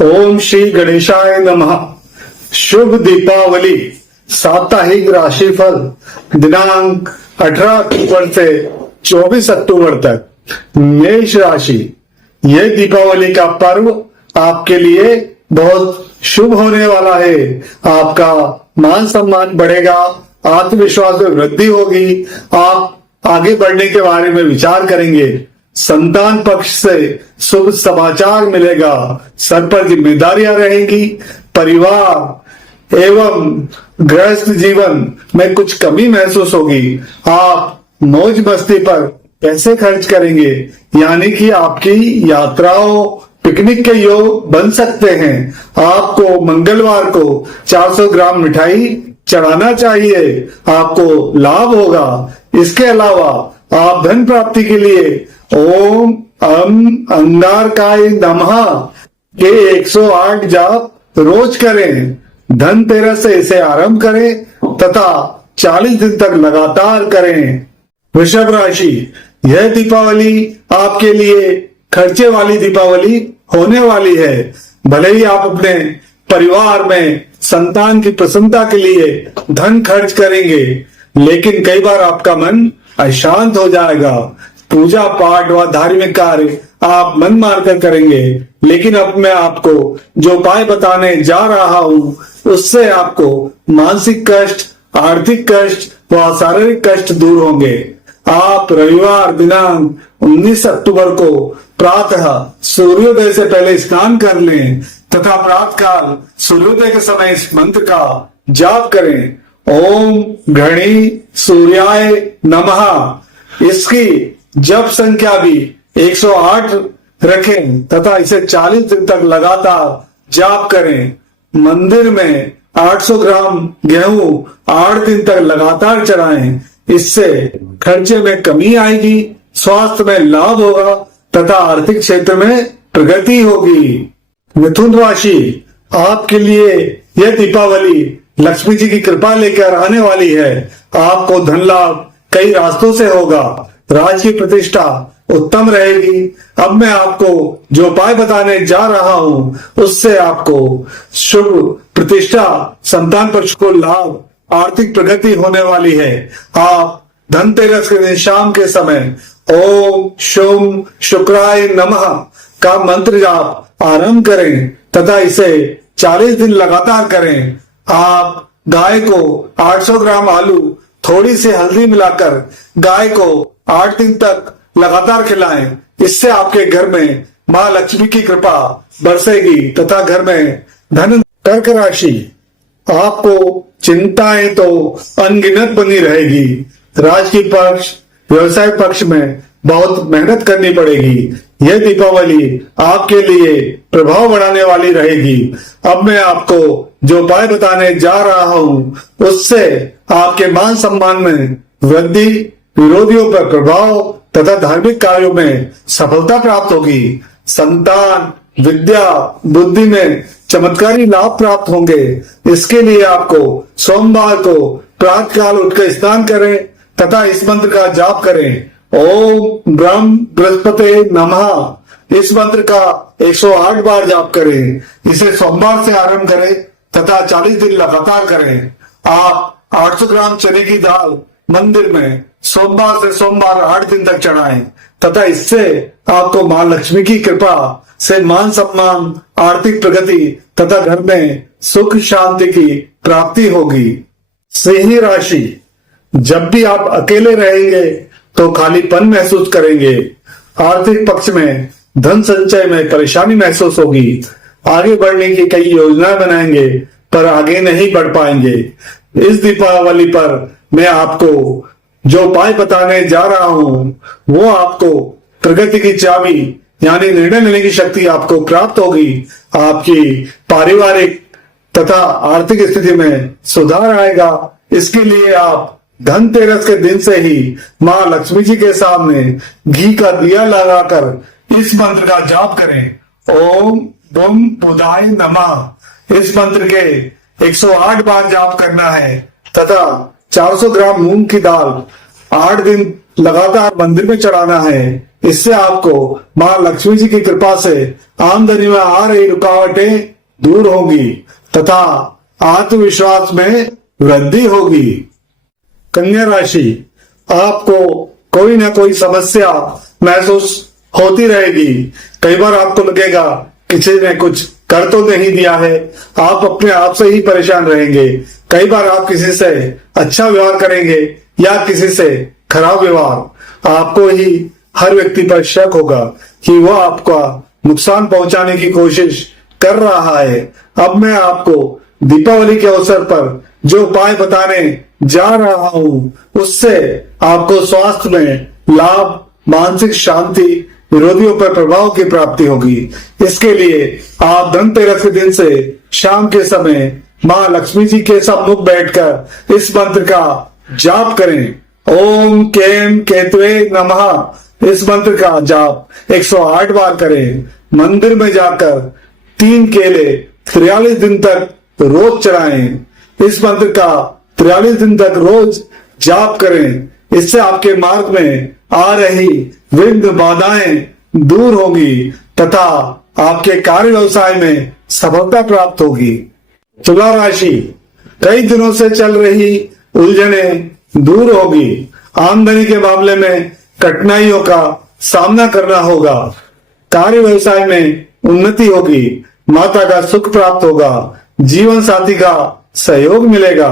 ओम श्री गणेशाय नमः। शुभ दीपावली। साप्ताहिक राशिफल दिनांक 18 अक्टूबर से 24 अक्टूबर तक। मेष राशि। यह दीपावली का पर्व आपके लिए बहुत शुभ होने वाला है। आपका मान सम्मान बढ़ेगा, आत्मविश्वास में वृद्धि होगी। आप आगे बढ़ने के बारे में विचार करेंगे। संतान पक्ष से शुभ समाचार मिलेगा। सर पर जिम्मेदारियां रहेंगी। परिवार एवं गृहस्थ जीवन में कुछ कमी महसूस होगी। आप मौज मस्ती पर पैसे खर्च करेंगे, यानी कि आपकी यात्राओं पिकनिक के योग बन सकते हैं। आपको मंगलवार को 400 ग्राम मिठाई चढ़ाना चाहिए। आपको लाभ होगा। इसके अलावा आप धन प्राप्ति के लिए ओम अंगारकाय नमः के 108 जाप रोज करें। धनतेरस से इसे आरंभ करें तथा 40 दिन तक लगातार करें। वृषभ राशि। यह दीपावली आपके लिए खर्चे वाली दीपावली होने वाली है। भले ही आप अपने परिवार में संतान की प्रसन्नता के लिए धन खर्च करेंगे, लेकिन कई बार आपका मन अशांत हो जाएगा। पूजा पाठ व धार्मिक कार्य आप मन मारकर करेंगे, लेकिन अब मैं आपको जो उपाय बताने जा रहा हूं उससे आपको मानसिक कष्ट, आर्थिक कष्ट व शारीरिक कष्ट दूर होंगे। आप रविवार दिनांक 19 अक्टूबर को प्रातः सूर्योदय से पहले स्नान कर लें तथा प्रातःकाल सूर्योदय के समय इस मंत्र का जाप करें। ओम घड़ी सूर्याय नमः। इसकी जप संख्या भी 108 रखें तथा इसे 40 दिन तक लगातार जाप करें। मंदिर में 800 ग्राम गेहूं 8 दिन तक लगातार चढ़ाएं। इससे खर्चे में कमी आएगी, स्वास्थ्य में लाभ होगा तथा आर्थिक क्षेत्र में प्रगति होगी। मिथुन राशि। आपके लिए यह दीपावली लक्ष्मी जी की कृपा लेकर आने वाली है। आपको धन लाभ कई रास्तों से होगा। राज की प्रतिष्ठा उत्तम रहेगी। अब मैं आपको जो उपाय बताने जा रहा हूं उससे आपको शुभ प्रतिष्ठा, संतान पक्ष को लाभ, आर्थिक प्रगति होने वाली है। आप धनतेरस के दिन शाम के समय ओम शुम शुक्राय नमः का मंत्र जाप आरंभ करें तथा इसे 40 दिन लगातार करें। आप गाय को 800 ग्राम आलू थोड़ी सी हल्दी मिलाकर गाय को 8 दिन तक लगातार खिलाएं। इससे आपके घर में मां लक्ष्मी की कृपा बरसेगी तथा घर में धन। कर्क राशि। आपको चिंताएं तो अनगिनत बनी रहेगी। राजकीय पक्ष, व्यवसाय पक्ष में बहुत मेहनत करनी पड़ेगी। यह दीपावली आपके लिए प्रभाव बढ़ाने वाली रहेगी। अब मैं आपको जो उपाय बताने जा रहा हूं उससे आपके मान सम्मान में वृद्धि, विरोधियों पर प्रभाव तथा धार्मिक कार्यों में सफलता प्राप्त होगी। संतान, विद्या, बुद्धि में चमत्कारी लाभ प्राप्त होंगे। इसके लिए आपको सोमवार को प्रातःकाल उठकर स्नान करें तथा इस मंत्र का जाप करें। ओम ब्रह्म बृहस्पते नमः। इस मंत्र का 108 बार जाप करें। इसे सोमवार से आरंभ करें तथा 40 दिन लगातार करें। आप 800 ग्राम चने की दाल मंदिर में सोमवार से सोमवार 8 दिन तक चढ़ाएं तथा इससे आपको मां लक्ष्मी की कृपा से मान सम्मान, आर्थिक प्रगति तथा घर में सुख शांति की प्राप्ति होगी। सिंह राशि। जब भी आप अकेले रहेंगे तो खालीपन महसूस करेंगे। आर्थिक पक्ष में धन संचय में परेशानी महसूस होगी। आगे बढ़ने की कई योजनाएं बनाएंगे पर आगे नहीं बढ़ पाएंगे। इस दीपावली पर मैं आपको जो उपाय बताने जा रहा हूं वो आपको प्रगति की चाबी यानी निर्णय लेने की शक्ति आपको प्राप्त होगी। आपकी पारिवारिक तथा आर्थिक स्थिति में सुधार आएगा। इसके लिए आप धनतेरस के दिन से ही मां लक्ष्मी जी के सामने घी का दिया लगाकर इस मंत्र का जाप करें। ओम बुम बुधाय नमः। इस मंत्र के 108 बार जाप करना है तथा 400 ग्राम मूंग की दाल 8 दिन लगातार मंदिर में चढ़ाना है। इससे आपको मां लक्ष्मी जी की कृपा से आमदनी में आ रही रुकावटें दूर होगी तथा आत्मविश्वास में वृद्धि होगी। कन्या राशि, आपको कोई ना कोई समस्या महसूस होती रहेगी। कई बार आपको लगेगा किसी ने कुछ कर तो नहीं दिया है, आप अपने आप से ही परेशान रहेंगे। कई बार आप किसी से अच्छा व्यवहार करेंगे या किसी से खराब व्यवहार, आपको ही हर व्यक्ति पर शक होगा कि वह आपका नुकसान पहुंचाने की कोशिश कर रहा है। अब मैं आपको दीपावली के अवसर पर जो उपाय बताने जा रहा हूं उससे आपको स्वास्थ्य में लाभ, मानसिक शांति, विरोधियों पर प्रभाव की प्राप्ति होगी। इसके लिए आप धनतेरस के दिन से शाम के समय मां लक्ष्मी जी के सम्मुख बैठकर इस मंत्र का जाप करें। ओम केम केतवे नमः इस मंत्र का जाप 108 बार करें। मंदिर में जाकर 3 केले 43 दिन तक रोज चढ़ाएं। इस मंत्र का 43 दिन तक रोज जाप करें। इससे आपके मार्ग में आ रही विघ्न बाधाएं दूर होगी तथा आपके कार्य व्यवसाय में सफलता प्राप्त होगी। तुला राशि, कई दिनों से चल रही उलझनें दूर होगी। आमदनी के मामले में कठिनाइयों का सामना करना होगा। कार्य व्यवसाय में उन्नति होगी। माता का सुख प्राप्त होगा। जीवन साथी का सहयोग मिलेगा।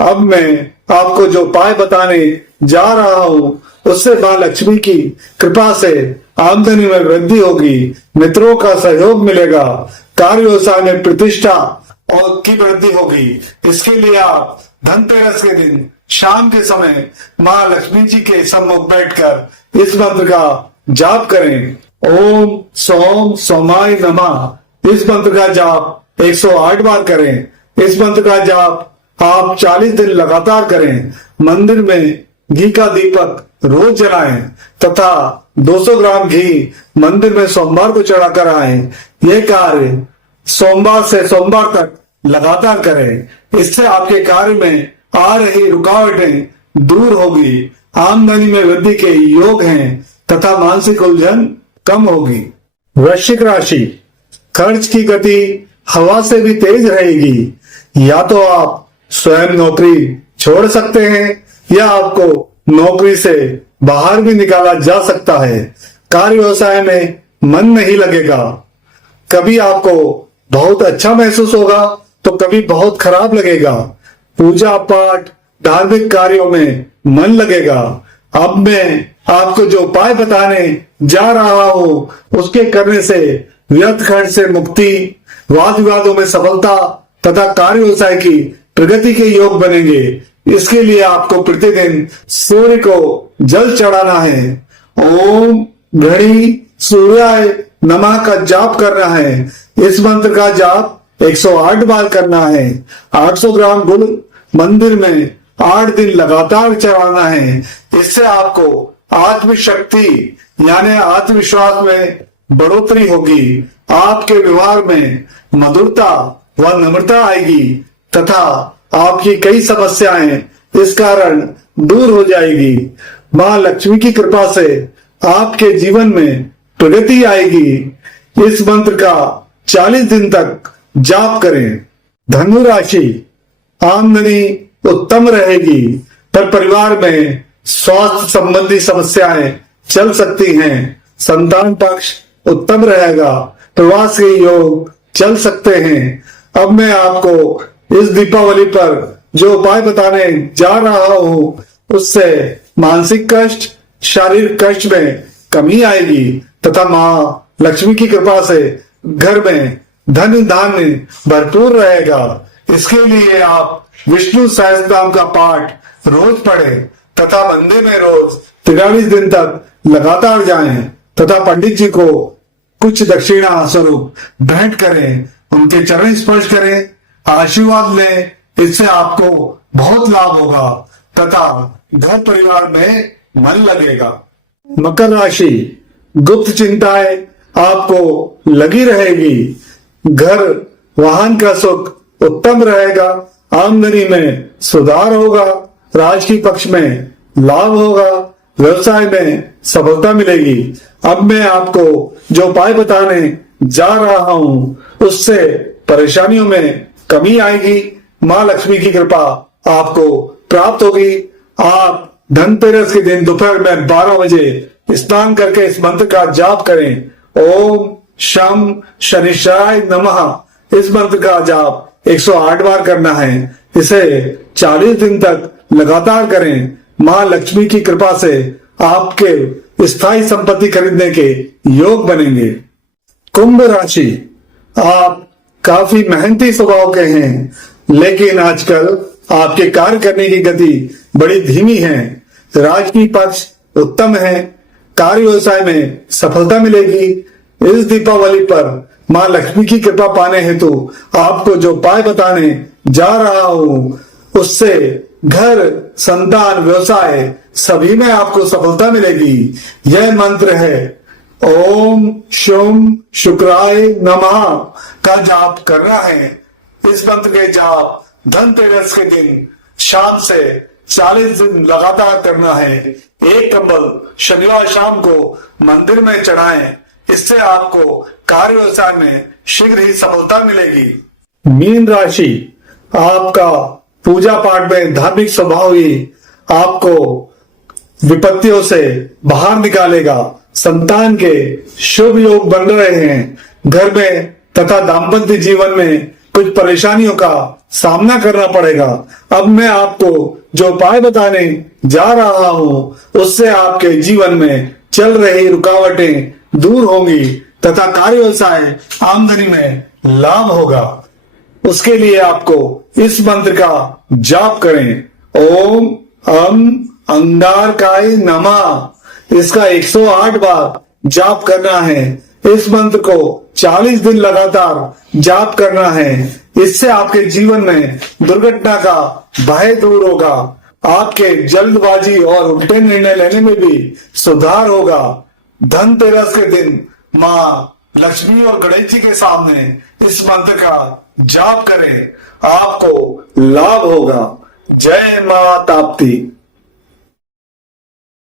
अब मैं आपको जो उपाय बताने जा रहा हूं उससे मां लक्ष्मी की कृपा से आमदनी में वृद्धि होगी। मित्रों का सहयोग मिलेगा। कार्य व्यवसाय में प्रतिष्ठा और की वृद्धि होगी। इसके लिए आप धनतेरस के दिन शाम के समय मां लक्ष्मी जी के सम्मुख बैठकर इस मंत्र का जाप करें। ओम सोम सोमाय नमः इस मंत्र का जाप 108 बार करें। इस मंत्र का जाप आप 40 दिन लगातार करें। मंदिर में घी का दीपक रोज जलाएं तथा 200 ग्राम घी मंदिर में सोमवार को चढ़ाकर आएं। यह कार्य सोमवार से सोमवार तक लगातार करें। इससे आपके कार्य में आ रही रुकावटें दूर होगी। आमदनी में वृद्धि के योग हैं तथा मानसिक उलझन कम होगी। वृश्चिक राशि, खर्च की गति हवा से भी तेज रहेगी। या तो आप स्वयं नौकरी छोड़ सकते हैं या आपको नौकरी से बाहर भी निकाला जा सकता है। कार्य व्यवसाय में मन नहीं लगेगा। कभी आपको बहुत अच्छा महसूस होगा तो कभी बहुत खराब लगेगा। पूजा पाठ, धार्मिक कार्यों में मन लगेगा। अब मैं आपको जो उपाय बताने जा रहा हूं उसके करने से व्यर्थ खर्च से मुक्ति, वाद विवादों में सफलता तथा कार्य व्यवसाय की प्रगति के योग बनेंगे। इसके लिए आपको प्रतिदिन सूर्य को जल चढ़ाना है। ओम घड़ी सूर्याय नमः का जाप करना है। इस मंत्र का जाप 108 बार करना है। 800 ग्राम गुड़ मंदिर में 8 दिन लगातार चढ़ाना है। इससे आपको आत्मशक्ति यानी आत्मविश्वास में बढ़ोतरी होगी। आपके व्यवहार में मधुरता व नम्रता आएगी तथा आपकी कई समस्याएं इस कारण दूर हो जाएगी। मां लक्ष्मी की कृपा से आपके जीवन में प्रगति आएगी। इस मंत्र का 40 दिन तक जाप करें। धनु राशि, आमदनी उत्तम रहेगी पर परिवार में स्वास्थ्य संबंधी समस्याएं चल सकती हैं। संतान पक्ष उत्तम रहेगा। प्रवास के योग चल सकते हैं। अब मैं आपको इस दीपावली पर जो उपाय बताने जा रहा हूं उससे मानसिक कष्ट, शारीरिक कष्ट में कमी आएगी तथा मां लक्ष्मी की कृपा से घर में धन धान्य भरपूर रहेगा। इसके लिए आप विष्णु सहस्त्रनाम का पाठ रोज पढ़ें तथा मंदिर में रोज 43 दिन तक लगातार जाएं तथा पंडित जी को कुछ दक्षिणा स्वरूप भेंट करें, उनके चरण स्पर्श करें, आशीर्वाद लें। इससे आपको बहुत लाभ होगा तथा घर परिवार में मन लगेगा। मकर राशि, गुप्त चिंताएं आपको लगी रहेगी। घर वाहन का सुख उत्तम रहेगा। आमदनी में सुधार होगा। राजकीय पक्ष में लाभ होगा। व्यवसाय में सफलता मिलेगी। अब मैं आपको जो उपाय बताने जा रहा हूं उससे परेशानियों में कमी आएगी। माँ लक्ष्मी की कृपा आपको प्राप्त होगी। आप धनतेरस के दिन दोपहर में 12 बजे स्नान करके इस मंत्र का जाप करें। ओम शम शनिश्चराय नमः। इस मंत्र का जाप 108 बार करना है। इसे 40 दिन तक लगातार करें। माँ लक्ष्मी की कृपा से आपके स्थायी संपत्ति खरीदने के योग बनेंगे। कुंभ राशि, आप काफी मेहनती स्वभाव के हैं, लेकिन आजकल आपके कार्य करने की गति बड़ी धीमी है। राजकीय पक्ष उत्तम है। कार्य व्यवसाय में सफलता मिलेगी। इस दीपावली पर माँ लक्ष्मी की कृपा पाने हेतु आपको जो उपाय बताने जा रहा हूं उससे घर, संतान, व्यवसाय सभी में आपको सफलता मिलेगी। यह मंत्र है ओम शुम शुक्राय नमः का जाप करना है। इस मंत्र के जाप धनतेरस के दिन शाम से 40 दिन लगातार करना है। एक कंबल शनिवार शाम को मंदिर में चढ़ाएं। इससे आपको कार्य व्यवसाय में शीघ्र ही सफलता मिलेगी। मीन राशि, आपका पूजा पाठ में धार्मिक स्वभाव ही आपको विपत्तियों से बाहर निकालेगा। संतान के शुभ योग बन रहे हैं। घर में तथा दाम्पत्य जीवन में कुछ परेशानियों का सामना करना पड़ेगा। अब मैं आपको जो उपाय बताने जा रहा हूं उससे आपके जीवन में चल रही रुकावटें दूर होंगी तथा कार्य व्यवसाय आमदनी में लाभ होगा। उसके लिए आपको इस मंत्र का जाप करें। ओम अम अंगारकाय नमः। इसका 108 बार जाप करना है। इस मंत्र को 40 दिन लगातार जाप करना है। इससे आपके जीवन में दुर्घटना का भय दूर होगा। आपके जल्दबाजी और उल्टे निर्णय लेने में भी सुधार होगा। धनतेरस के दिन माँ लक्ष्मी और गणेश जी के सामने इस मंत्र का जाप करें, आपको लाभ होगा। जय मां ताप्ती।